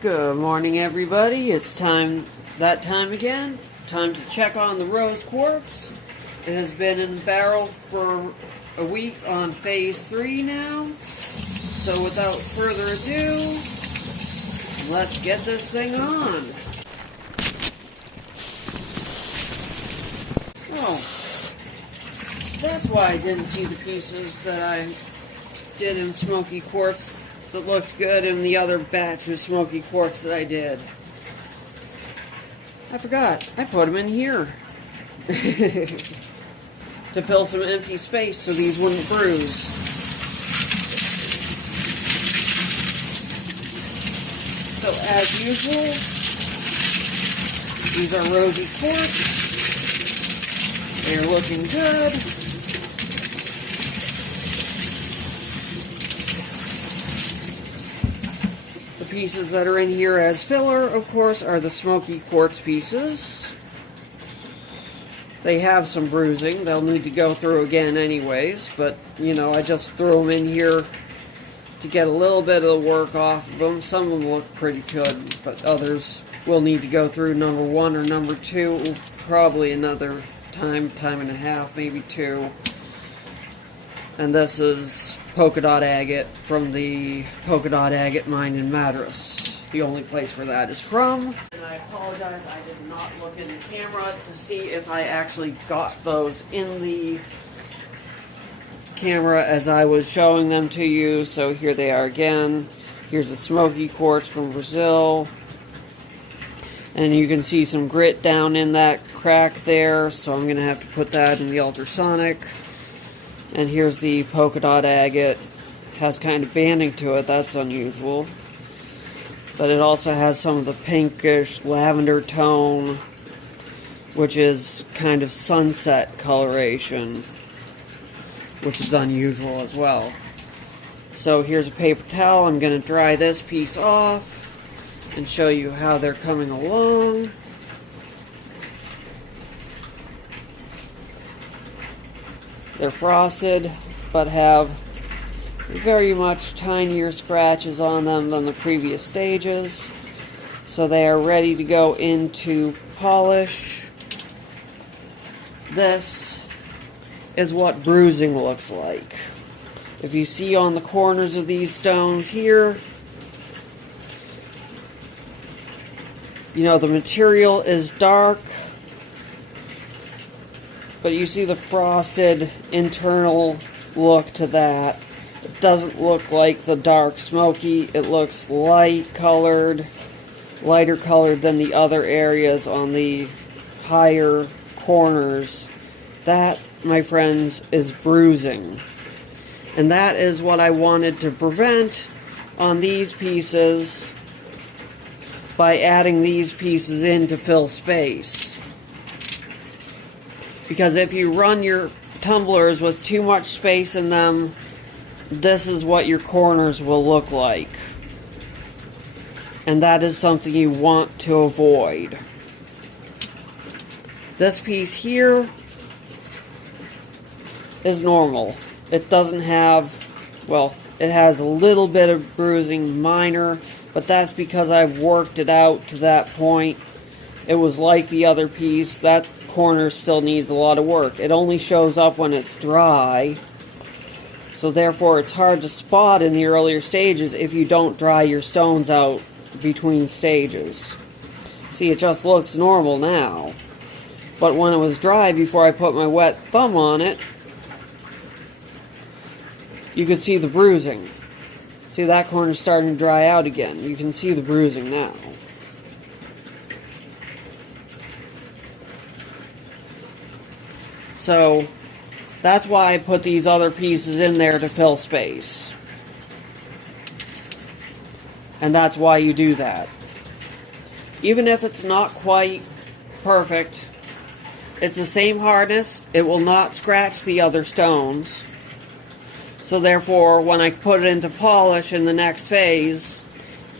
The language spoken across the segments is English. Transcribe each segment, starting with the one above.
Good morning, everybody. It's that time again. Time to check on the rose quartz. It has been in the barrel for a week on phase 3 now. So without further ado, let's get this thing on. Oh, that's why I didn't see the pieces that I did in smoky quartz that looked good in the other batch of smoky quartz that I did. I forgot. I put them in here to fill some empty space so these wouldn't bruise. So as usual, these are rosy quartz. They're looking good. Pieces that are in here as filler, of course, are the smoky quartz pieces. They have some bruising. They'll need to go through again anyways, but, you know, I just threw them in here to get a little bit of the work off of them. Some of them look pretty good, but others will need to go through number 1 or number 2, probably another time and a half, maybe 2. And this is polka dot agate from the polka dot agate mine in Madras. The only place where that is from. And I apologize, I did not look in the camera to see if I actually got those in the camera as I was showing them to you. So here they are again. Here's a smoky quartz from Brazil. And you can see some grit down in that crack there, so I'm going to have to put that in the ultrasonic. And here's the polka dot agate. Has kind of banding to it, that's unusual. But it also has some of the pinkish lavender tone, which is kind of sunset coloration, which is unusual as well. So here's a paper towel. I'm going to dry this piece off and show you how they're coming along. They're frosted, but have very much tinier scratches on them than the previous stages. So they are ready to go into polish. This is what bruising looks like. If you see on the corners of these stones here, you know, the material is dark, but you see the frosted internal look to that. It doesn't look like the dark smoky. It looks lighter colored than the other areas on the higher corners. That, my friends, is bruising. And that is what I wanted to prevent on these pieces by adding these pieces in to fill space. Because if you run your tumblers with too much space in them, this is what your corners will look like. And that is something you want to avoid. This piece here is normal. It doesn't have, well, it has a little bit of bruising, minor, but that's because I've worked it out to that point. It was like the other piece. That corner still needs a lot of work. It only shows up when it's dry, so therefore it's hard to spot in the earlier stages if you don't dry your stones out between stages. See, it just looks normal now, but when it was dry before I put my wet thumb on it, you could see the bruising. See, that corner's starting to dry out again. You can see the bruising now. So, that's why I put these other pieces in there to fill space. And that's why you do that. Even if it's not quite perfect, it's the same hardness. It will not scratch the other stones. So therefore, when I put it into polish in the next phase,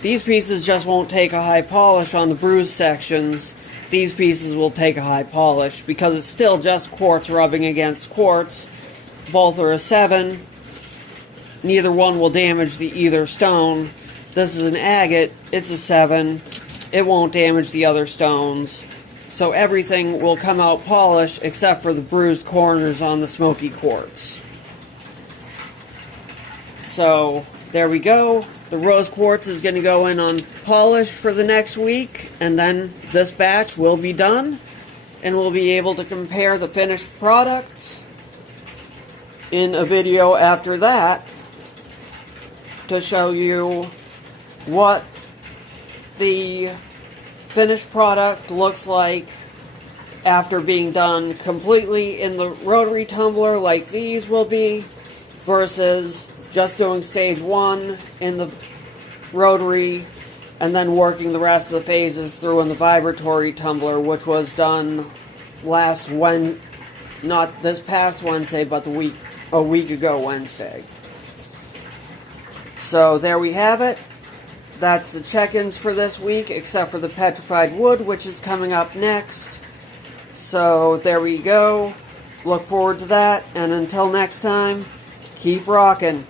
these pieces just won't take a high polish on the bruised sections. These pieces will take a high polish because it's still just quartz rubbing against quartz. Both are a 7. Neither one will damage the either stone. This is an agate. It's a 7. It won't damage the other stones. So everything will come out polished except for the bruised corners on the smoky quartz. So there we go. The rose quartz is going to go in on polish for the next week, and then this batch will be done, and we'll be able to compare the finished products in a video after that to show you what the finished product looks like after being done completely in the rotary tumbler like these will be, versus just doing stage 1 in the rotary and then working the rest of the phases through in the vibratory tumbler, which was done not this past Wednesday, but a week ago Wednesday. So there we have it. That's the check-ins for this week, except for the petrified wood, which is coming up next. So there we go. Look forward to that, and until next time, keep rocking.